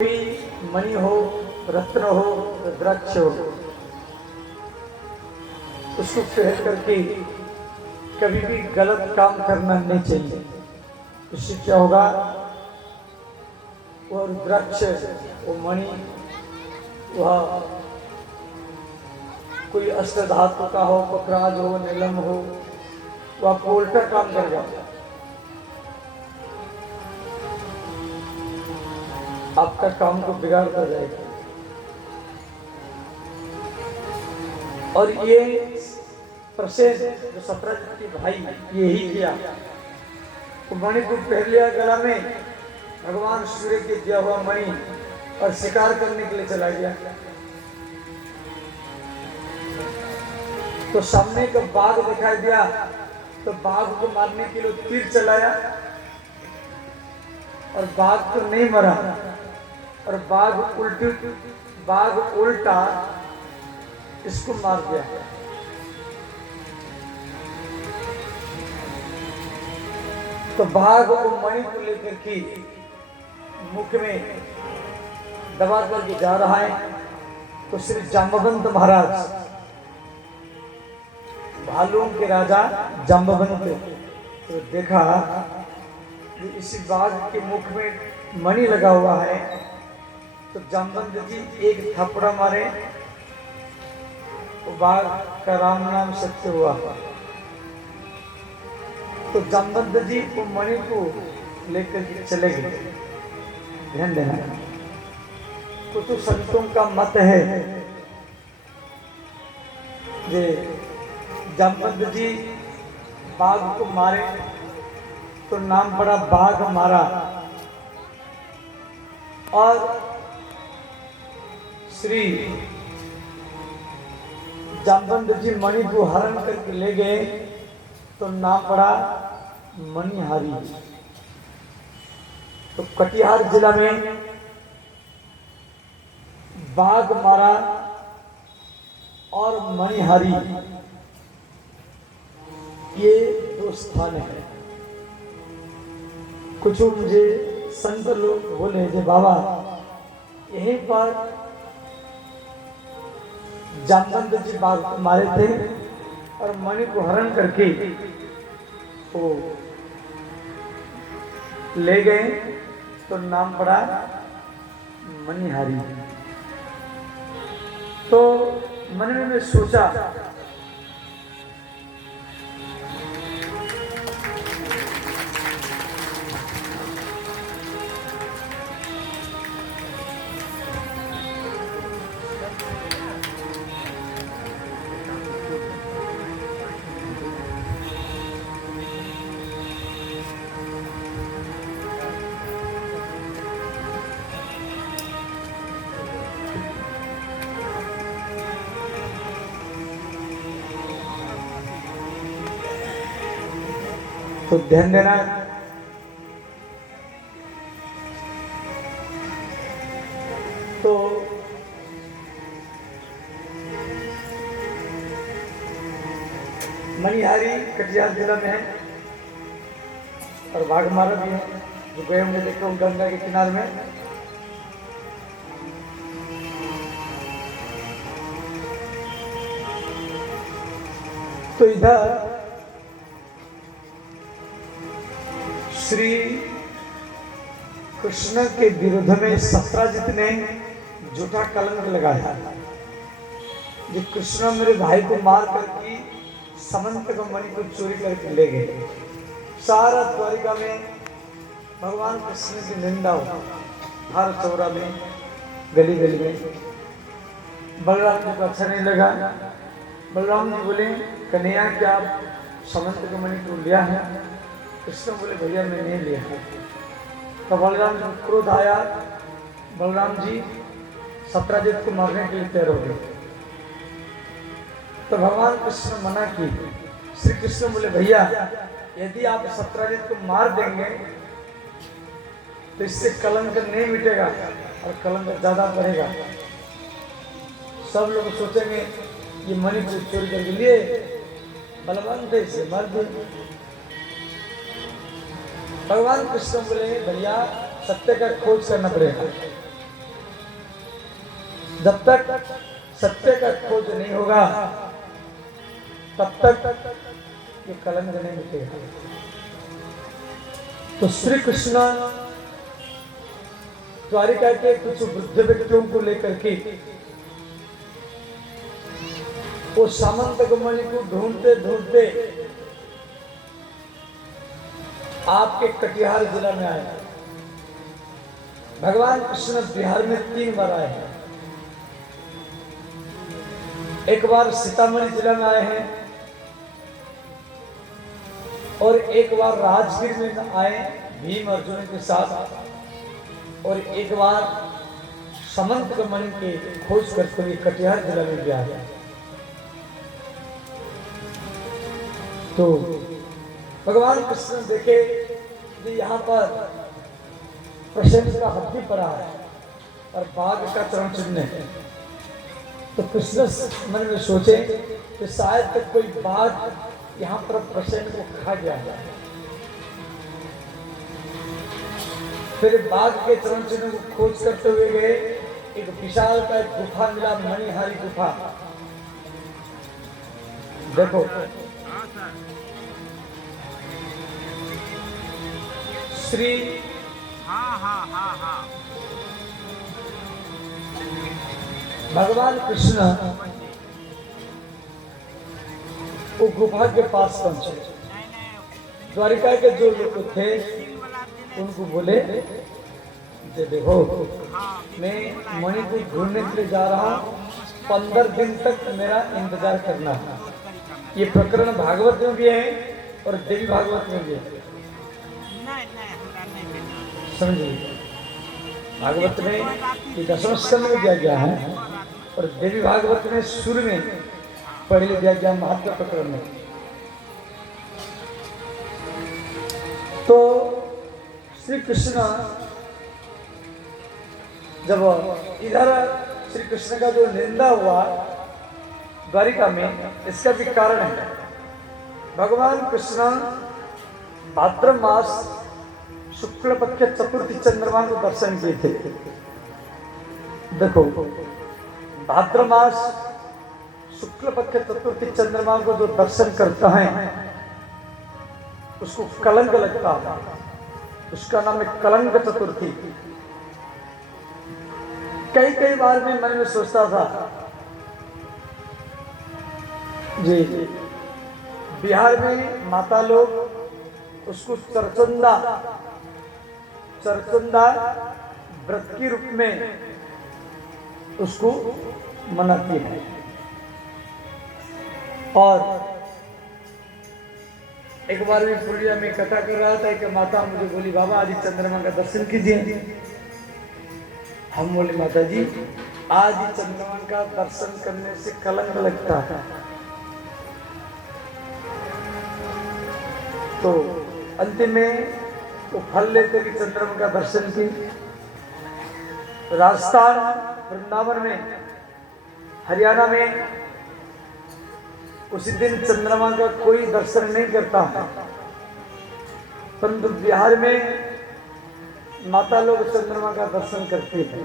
कोई मणि हो, रत्न हो, रुद्राक्ष हो, उसको पहन करके कभी भी गलत काम करना नहीं चाहिए। उससे क्या होगा, वह रुद्राक्ष, वो मणि, वह कोई अष्ट धातु का हो, पकराज हो, नीलम हो, वह आपको उल्टा काम करेगा। आपका काम को बिगाड़ता जाएगा। और ये प्रसेस जो 17 के भाई यही किया, तो मणि को पहन लिया गला में, भगवान सूर्य के दिया हुआ मणि, और शिकार करने के लिए चला गया। तो सामने का बाघ दिखाई दिया, तो बाघ को मारने के लिए तीर चलाया, और बाघ तो नहीं मरा, और बाघ उल्टा इसको मार दिया। तो बाघ को मणि को लेकर के मुख में दबा करके जा रहा है। तो श्री जाम्बवंत महाराज, भालुओं के राजा जाम्बवंत, तो देखा कि इसी बाघ के मुख में मणि लगा हुआ है। तो जाम्बवंत जी एक थप्पड़ा मारे, तो बाघ का राम नाम सत्य हुआ। तो जाम्बवंत जी को मणि को लेकर के चले गए। ध्यान देना, तो संतों का मत है कि जाम्बवंत जी बाघ को मारे तो नाम पड़ा बाघ मारा, और श्री जाम्बवंत जी मणि को हरण करके ले गए तो नाम पड़ा मणिहारी। तो कटिहार जिला में बाघ मारा और मणिहारी, ये दो स्थान है। कुछ मुझे संत लोग बोले जे बाबा यहीं पर जाम्बवंत जी बाघ को मारे थे और मणि को हरण करके वो ले गए, तो नाम पड़ा मणिहारी। तो मन में मैं सोचा, तो ध्यान देना, तो मणिहारी कटिहार जिला में है, और बाघमारा भी है, जो गए होंगे देखो गंगा के किनारे में। तो इधर श्री कृष्ण के विरुद्ध में सत्राजित ने झूठा कलंक लगाया, जो कृष्ण मेरे भाई को मार करके समंत का मणि को चोरी करके ले गए। सारा द्वारिका में भगवान कृष्ण की निंदा हो, हर चौरा में, गली गली में। बलराम जी को अच्छा नहीं लगा। बलराम जी बोले, कन्हैया क्या आप समंत का मणि को लिया है? कृष्ण बोले, भैया मैं नहीं लिया। तो बलराम जी को क्रोध आया। बलराम जी सत्राजित को मारने के लिए तैयार हो गए। तो भगवान कृष्ण मना की। श्री कृष्ण बोले, भैया यदि आप सत्राजित को मार देंगे तो इससे कलंक नहीं मिटेगा और कलंक ज्यादा बढ़ेगा। सब लोग सोचेंगे ये मणि को चोरी करके लिए, बलवंत से मर दे। भगवान कृष्ण बोले, भैया सत्य का खोज करना पड़ेगा। जब तक सत्य का खोज नहीं होगा तब तक ये कलंक नहीं मिटेगा। तो श्री कृष्ण द्वारिका के कुछ वृद्ध व्यक्तियों को लेकर के वो सामंतकमणि को ढूंढते ढूंढते आपके कटिहार जिला में आए। भगवान कृष्ण बिहार में 3 बार आए हैं। एक बार सीतामढ़ी जिला में आए हैं और एक बार राजगीर में आए भीम अर्जुन के साथ और एक बार सामंतकमणि के खोज करते हुए कटिहार जिला में भी आए। तो भगवान कृष्ण देखे कि यहाँ पर प्रशंस का हड्डी पड़ा है और बाघ का चरण चिन्ह है। तो कृष्ण मन में सोचे कि शायद तक कोई बाघ यहाँ पर प्रसन्न को खा गया है। फिर बाघ के चरण चिन्ह को खोज करते हुए गए। एक विशाल का एक गुफा मिला, मणिहारी गुफा। देखो श्री भगवान कृष्ण वो गुफा के पास पहुंचे। द्वारिका के जो लोग थे उनको बोले देखो मैं मणिपुर ढूंढने के लिए जा रहा हूँ, 15 दिन तक मेरा इंतजार करना है। ये प्रकरण भागवत में भी है और देवी भागवत में भी है। समझिए, भागवत में ये 10वें स्कंद में दिया गया है और देवी भागवत में शुरू में पहले दिया गया महात्मा प्रकरण में। तो श्री कृष्ण जब इधर श्री कृष्ण का जो निंदा हुआ द्वारिका में, इसका भी कारण है। भगवान कृष्ण भाद्र मास शुक्ल पक्ष चतुर्थी चंद्रमा को दर्शन किए थे। देखो भाद्र मास शुक्ल पक्ष चतुर्थी चंद्रमा को जो दर्शन करता है उसको कलंक लगता है। उसका नाम है कलंक चतुर्थी। कई बार मैं मन में सोचता था जी, बिहार में माता लोग उसको चरचुंदा व्रत के रूप में उसको मनाती है। और एक बार भी पुरुलिया में कथा कर रहा था कि माता मुझे बोली बाबा आज चंद्रमा का दर्शन कीजिए। हम बोले माता जी आज चंद्रमा का दर्शन करने से कलंक लगता है। तो अंतिम में वो फल लेते कि चंद्रमा का दर्शन की। राजस्थान वृंदावन में, हरियाणा में उसी दिन चंद्रमा का कोई दर्शन नहीं करता है, परंतु बिहार में माता लोग चंद्रमा का दर्शन करते हैं।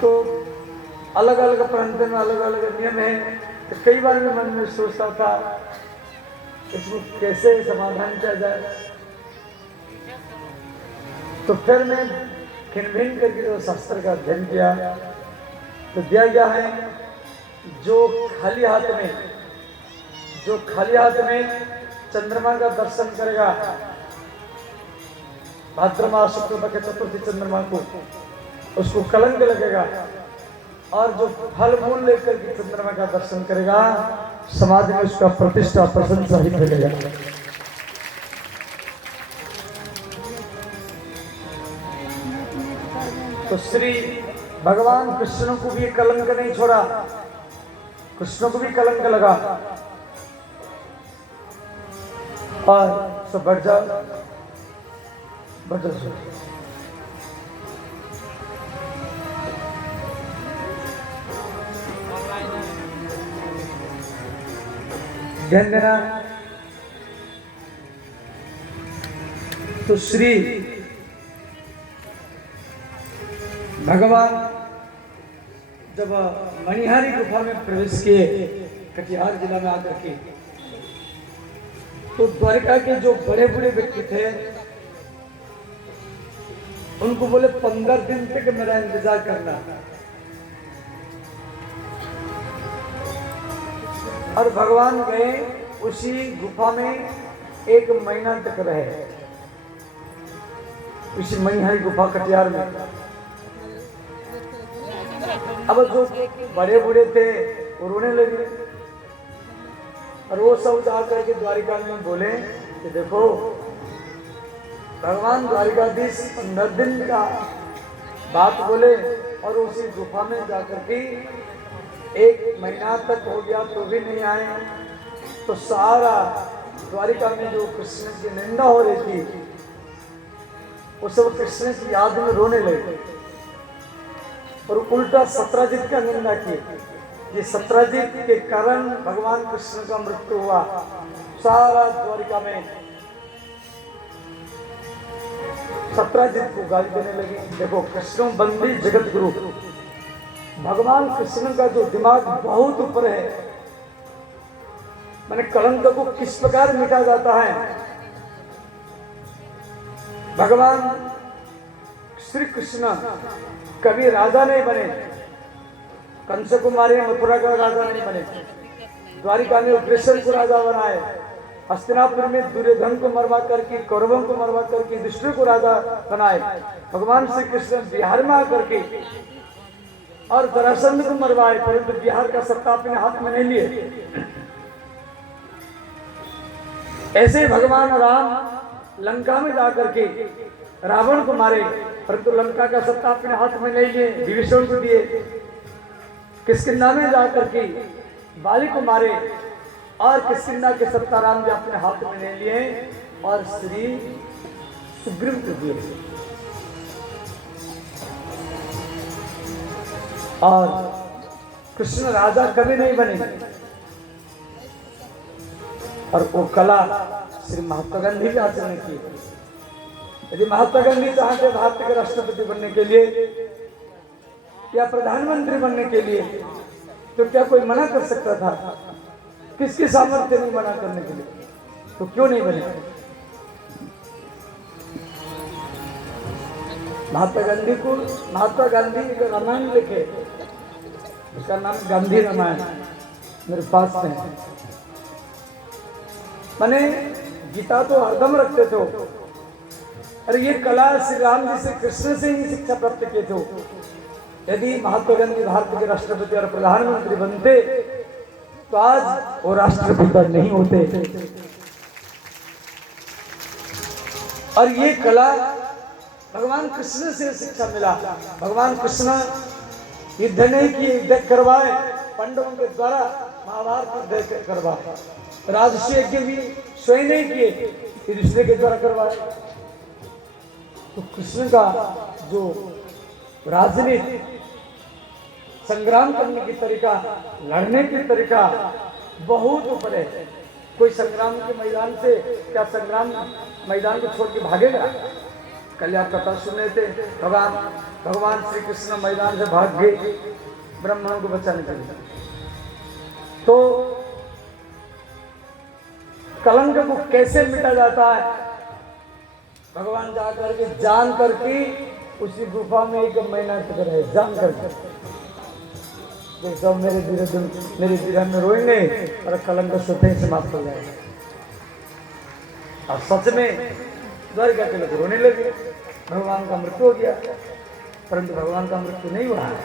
तो अलग अलग प्रांत में अलग अलग नियम है। तो कई बार मैं मन में सोचता था इसको कैसे समाधान किया जाए। तो फिर मैं खिन करके जो शास्त्र का अध्ययन किया तो दिया गया है जो खाली हाथ में चंद्रमा का दर्शन करेगा भाद्र मास शुक्ल पक्ष चतुर्थी चंद्रमा को, उसको कलंक लगेगा। और जो फल मूल लेकर के चंद्रमा का दर्शन करेगा समाज में उसका प्रतिष्ठा प्रशंसा ही मिलेगा। तो श्री भगवान कृष्ण को भी कलंक नहीं छोड़ा, कृष्ण को भी कलंक लगा। और सब बढ़ जाओ ध्यान देना। तो श्री भगवान जब मणिहारी गुफा में प्रवेश किए कटिहार जिला में आकर के, तो द्वारिका के जो बड़े बड़े व्यक्ति थे उनको बोले 15 दिन तक मेरा इंतजार करना। और भगवान गए उसी गुफा में 1 महीना तक रहे, उसी मणिहारी गुफा कटिहार में। अब जो बड़े बूढ़े थे वो रोने लगे और वो सब जा करके द्वारिका में बोले कि देखो भगवान द्वारिकाधीश 15 दिन का बात बोले और उसी गुफा में जाकर के 1 महीना तक हो गया तो भी नहीं आए। तो सारा द्वारिका में जो कृष्ण की निंदा हो रही थी वो सब कृष्ण की याद में रोने लगे और उल्टा सत्राजित का निंदा किए। ये सत्राजित के कारण भगवान कृष्ण का मृत्यु हुआ। सारा द्वारिका में सत्राजित को गाली देने लगे। देखो कृष्ण बंदी जगत गुरु, भगवान कृष्ण का जो दिमाग बहुत ऊपर है, मैंने कलंक को किस प्रकार मिटा जाता है। भगवान श्री कृष्ण कभी राजा नहीं बने, कंस को मारे मथुरा का राजा नहीं बने, द्वारिका में उग्रेश्वर को राजा बनाए, हस्तिनापुर में दुर्योधन को मरवा करके, कौरवों को मरवा करके दुष्टों को राजा बनाए। भगवान श्री कृष्ण बिहार में आकर के और जरासंध को मरवाए, परंतु बिहार का सत्ता अपने हाथ में नहीं लिए। ऐसे भगवान राम लंका में जाकर के रावण को मारे, परंतु लंका का सत्ता अपने हाथ में नहीं लिए, विभीषण को दिए। किष्किंधा में जाकर के बाली को मारे और किष्किंधा के सत्ता राम जी अपने हाथ में नहीं लिए और श्री सुग्रीव को दिए। और कृष्ण राजा कभी नहीं बने और वो कला श्री महात्मा गांधी भी आचरण की। यदि महात्मा गांधी चाहते भारत के राष्ट्रपति बनने के लिए या प्रधानमंत्री बनने के लिए तो क्या कोई मना कर सकता था? किसकी सामर्थ्य नहीं मना करने के लिए? तो क्यों नहीं बने? महात्मा गांधी जो रामायण लिखे उसका नाम गांधी रामायण मेरे पास में है। मैंने गीता तो हरदम रखते थे, अरे ये कला श्री राम जी से कृष्ण से ही शिक्षा प्राप्त किए थे। यदि महात्मा गांधी भारत के राष्ट्रपति और प्रधानमंत्री बनते तो आज वो राष्ट्रपति नहीं होते। और ये कला भगवान कृष्ण से शिक्षा मिला। भगवान कृष्ण युद्ध नहीं किए, युद्ध करवाए पांडवों के द्वारा, महाभारत युद्ध करवाए। राजसूय यज्ञ भी स्वयं नहीं किए, युधिष्ठिर के द्वारा करवाए। तो कृष्ण का जो राजनीति संग्राम करने की तरीका, लड़ने की तरीका बहुत ऊपर है। कोई संग्राम के मैदान से क्या संग्राम मैदान को छोड़ के भागेगा? कल आप कथा सुन रहे थे, भगवान श्री कृष्ण मैदान से भाग गए ब्राह्मणों को बचाने के लिए। तो कलंक को कैसे मिटा जाता है? भगवान जा करके जान करके उसी गुफा में 1 महीना तक रहे, जान करके। तो सब मेरे विरह में रोएंगे और कलंक स्वतः ही समाप्त हो जाएगा। और सच में द्वारिका के लोग रोने लगे, भगवान का मृत्यु हो गया, परंतु भगवान का मृत्यु नहीं हुआ है।